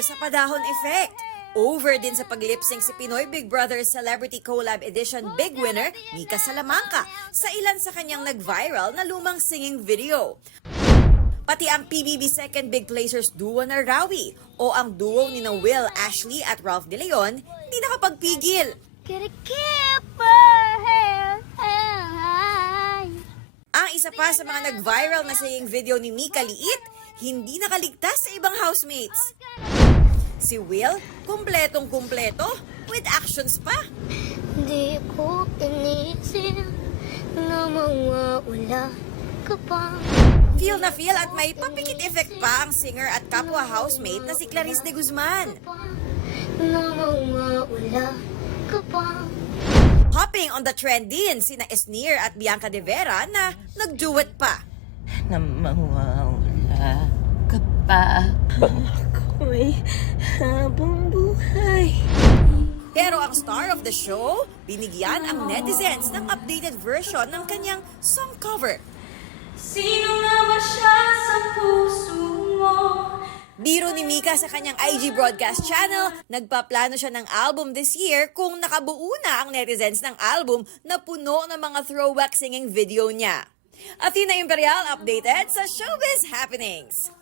sa padahon effect. Over din sa pag-lip-sync si Pinoy Big Brother Celebrity Collab Edition Big Winner Mika Salamanca sa ilan sa kanyang nag-viral na lumang singing video. Pati ang PBB Second Big Placers duo na Rawi o ang duo ni na Will Ashley at Ralph De Leon hindi nakapagpigil. Ang isa pa sa mga nag-viral na singing video ni Mika Liit, hindi nakaligtas sa ibang housemates. Si Will, kumpletong-kumpleto, with actions pa. Di ko inisip na mawawala ka pa. Feel na feel at may papikit effect pa ang singer at kapwa housemate na si Clarice de Guzman. Na mawawala ka pa. Hopping on the trend din sina Esnir at Bianca De Vera na nag-duet pa. Na mawawala ka pa. Ako'y habang buhay. Pero ang star of the show, binigyan ang netizens ng updated version ng kanyang song cover. Sino nga ba siya sa puso mo? Biro ni Mika sa kanyang IG broadcast channel, nagpaplano siya ng album this year kung nakabuo na ang netizens ng album na puno ng mga throwback singing video niya. Athena Imperial updated sa Showbiz Happenings.